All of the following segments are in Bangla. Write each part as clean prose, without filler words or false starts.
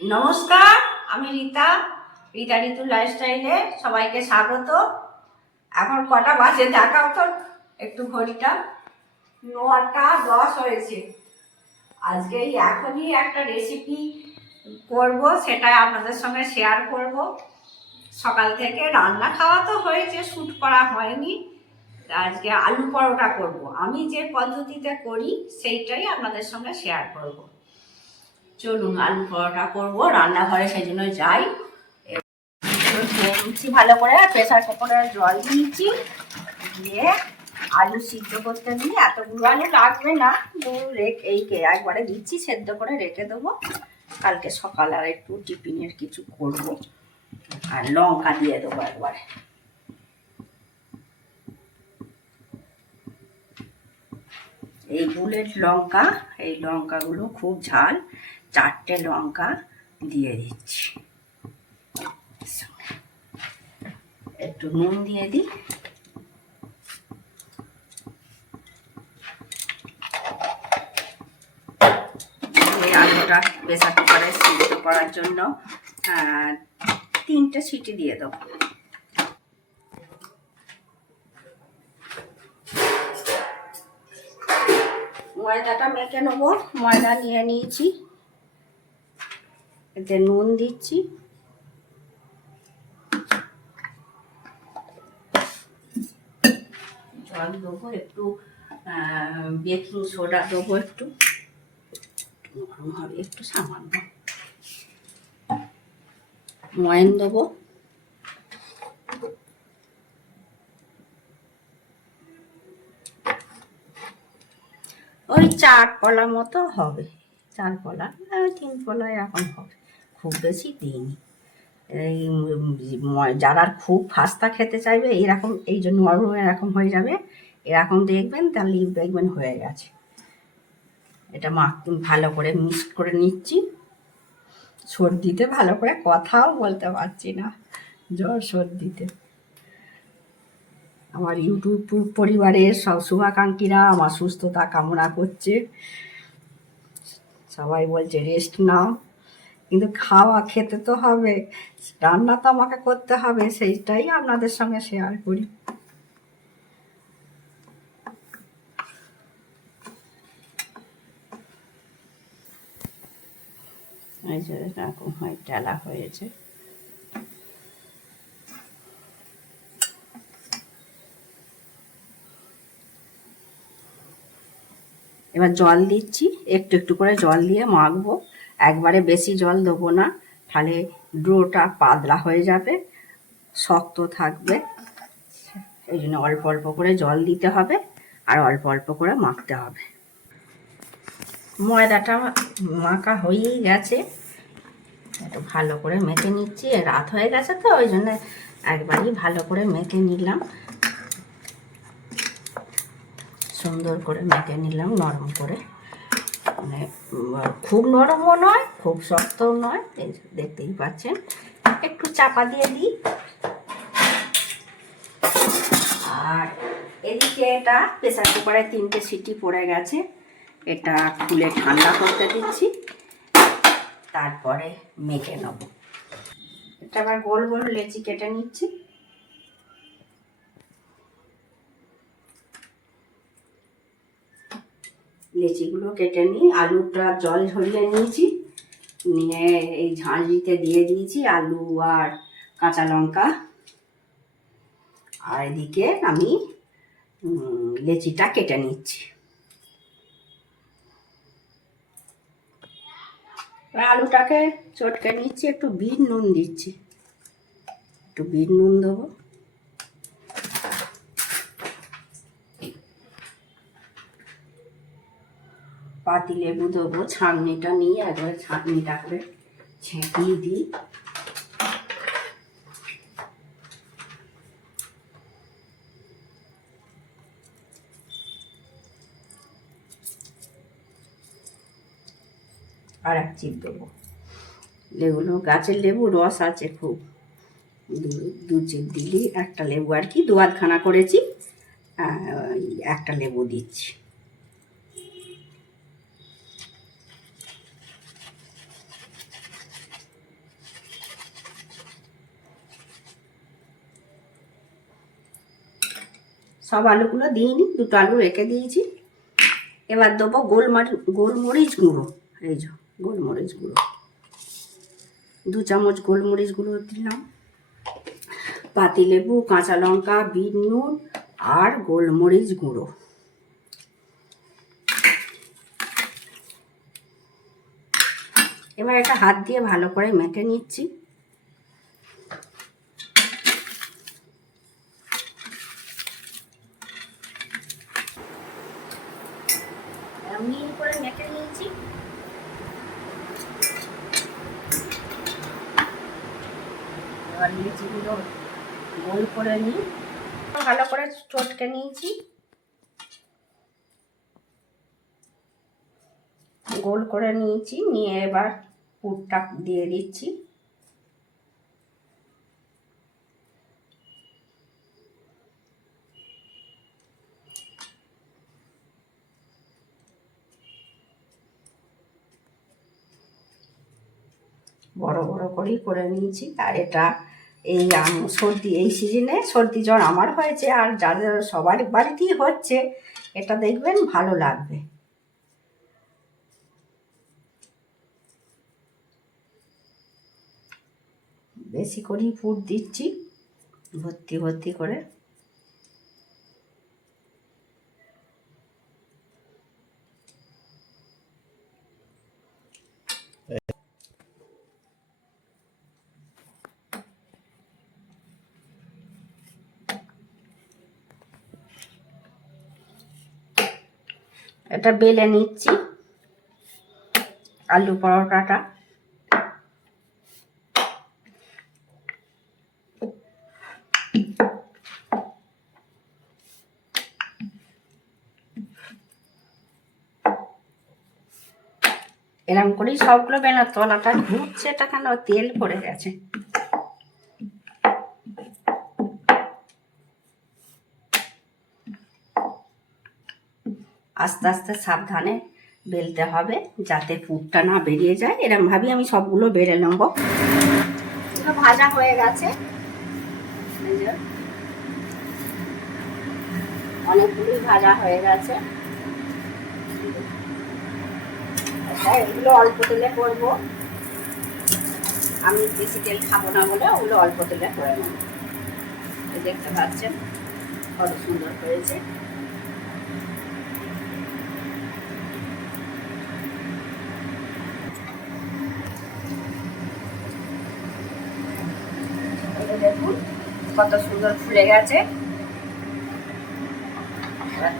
নমস্কার, আমি রীতা। রীতা ঋতু লাইফস্টাইলে সবাইকে স্বাগত। এখন কটা বাজে দেখাও তো একটু ঘড়িটা। 9টা 10 হয়েছে। আজকে এখনই একটা রেসিপি করব, সেটা আপনাদের সঙ্গে শেয়ার করব। সকাল থেকে রান্না খাওয়া তো হয়েছে, শ্যুট করা হয়নি। আজকে আলু পরোটা করব। আমি যে পদ্ধতিতে করি সেইটাই আপনাদের সঙ্গে শেয়ার করব। চলুন আলু পরোটা করবো, রান্নাঘরে সেই জন্য যাই। ধুয়ে নিচ্ছি ভালো করে, প্রেসার কুকারে জল দিয়েছি, দিয়ে আলু সিদ্ধ করতে দিই। এতগুলো আলু লাগবে না, এইকে একবারে দিচ্ছি, সেদ্ধ করে রেখে দেবো। কালকে সকাল আর একটু টিফিনের কিছু করব। আর লঙ্কা দিয়ে দেবো একবারে। এই বুলেট লঙ্কা, এই লঙ্কাগুলো খুব ঝাল। 4টে লঙ্কা দিয়ে দিচ্ছি। একটু নুন দিয়ে দিই। এই আলুটা প্রেসার কুকারে সিদ্ধ করার জন্য 3টে সিটি দিয়ে দেবো। ময়দাটা মেখে নেবো। ময়দা নিয়ে নিয়েছি, এতে নুন দিচ্ছি, জল দেবো একটু, বেকিং সোডা দেবো একটু, নরম হবে একটু সামান্য, ময়ান দেবো, ওই 4 কলা মতো হবে। 4 কলা 3 কলা এরকম হবে, খুব বেশি দিইনি। এই যারা খুব খাস্তা খেতে চাইবে এরকম, এই জন্য নরম এরকম হয়ে যাবে, এরকম দেখবেন, তাহলে দেখবেন হয়ে গেছে। এটা ভালো করে মিক্স করে নিচ্ছি। সর্দিতে ভালো করে কথাও বলতে পারছি না, জ্বর সর্দিতে। আমার ইউটিউব পরিবারের সব শুভাকাঙ্ক্ষীরা আমার সুস্থতা কামনা করছে। সবাই বলছে রেস্ট নাও, কিন্তু খেতে তো হবে, রান্না তো আমাকে করতে হবে, সেইটাই আপনাদের সঙ্গে শেয়ার করি। এই যে এরকম হয়, ডালা হয়েছে। এবার জল দিচ্ছি, একটু একটু করে জল দিয়ে মাখবো। একবারে বেশি জল দেবো না, তাহলে ডোটা পাতলা হয়ে যাবে, শক্ত থাকবে। এই জন্য অল্প অল্প করে জল দিতে হবে, আর অল্প অল্প করে মাখতে হবে। ময়দাটা মাখা হয়েই গেছে, একটু ভালো করে মেখে নিচ্ছি। রাত হয়ে গেছে তো, ওই জন্য একবারই ভালো করে মেখে নিলাম, সুন্দর করে মেখে নিলাম, নরম করে। মানে খুব নরমও নয়, খুব শক্তও নয়, দেখতেই পাচ্ছেন। একটু চাপা দিয়ে দিই। আর এদিকে এটা প্রেসার কুকারে 3টে সিটি পড়ে গেছে, এটা খুলে ঠান্ডা করতে দিচ্ছি, তারপরে মেখে নেব। এটা আবার গোল গোল লেচি কেটে নিচ্ছি। লেচিগুলো কেটে নিই। আলুটা জল ঝরিয়ে নিয়েছি, নিয়ে এই ঝাঁঝরিতে দিয়ে দিয়েছি আলু আর কাঁচা লঙ্কা। আর এদিকে আমি লেচিটা কেটে নিচ্ছি। আলুটাকে চটকে নিচ্ছি, একটু বিট নুন দিচ্ছি, একটু বিট নুন দেবো। পাতি লেবু দেবো, ছাঁকনিটা নিয়ে একবারে ছাঁকনিটা করে ছেঁকিয়ে দিই। আর এক চিপ দেবো। লেবুগুলো গাছের লেবু, রস আছে খুব, 2 চিপ দিলি। একটা লেবু আর কি 2 আধখানা করেছি, একটা লেবু দিচ্ছি। সব আলুগুলো দিইনি, দুটো আলু রেখে দিয়েছি। এবার দেবো গোলমরিচ গুঁড়ো। এই যে গোলমরিচ গুঁড়ো, 2 চামচ গোলমরিচ গুঁড়ো দিলাম। পাতিলেবু, কাঁচা লঙ্কা, বিট নুন আর গোলমরিচ গুঁড়ো। এবার এটা হাত দিয়ে ভালো করে মেখে নিচ্ছি। মিহি করে মেখে নিয়েছি। এবার লিচিগুলো গোল করে নিই, ভালো করে চটকে নিয়েছি। গোল করে নিয়েছি, নিয়ে এবার পুরটা দিয়ে দিচ্ছি। বড় বড় করেই করে নিয়েছি। আর এটা এই সর্দি, এই সিজনে সর্দি জ্বর আমার হয়েছে, আর যাদের সবার বাড়িতেই হচ্ছে, এটা দেখবেন ভালো লাগবে। বেশি করেই পুর দিচ্ছি, ভর্তি ভর্তি করে। এটা বেলে নিচ্ছি আলু পরোটাটা। এরকম করেই সবগুলো বেলা, তলাটা ঘুরছে, এটা কেন তেল পড়ে গেছে। আস্তে আস্তে সাবধানে বেলতে হবে যাতে পুরটা না বেরিয়ে যায়। এরকম ভাবেই আমি সবগুলো বেলে নেব। ভাজা হয়ে গেছে, অনেকগুলোই ভাজা হয়ে গেছে। এগুলো অল্প তেলে করবো, আমি বেশি তেল খাবো না বলে ওগুলো অল্প তেলে করে নেব। দেখতে পাচ্ছেন কত সুন্দর হয়েছে। দেখুন কত সুন্দর ফুলে গেছে।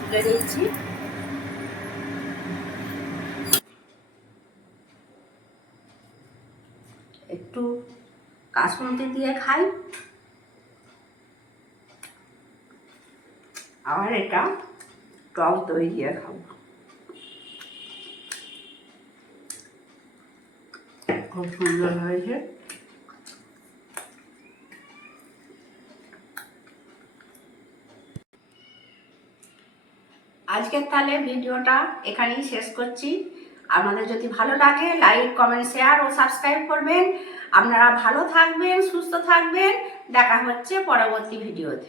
তুলে দিয়েছি। একটু কাসুন্দি দিয়ে খাই, আর এটা টক দই দিয়ে খাবো। খুব সুন্দর হয়েছে। আজকের তাহলে ভিডিওটা এখানেই শেষ করছি। আপনাদের যদি ভালো লাগে লাইক, কমেন্ট, শেয়ার ও সাবস্ক্রাইব করবেন। আপনারা ভালো থাকবেন, সুস্থ থাকবেন। দেখা হচ্ছে পরবর্তী ভিডিওতে।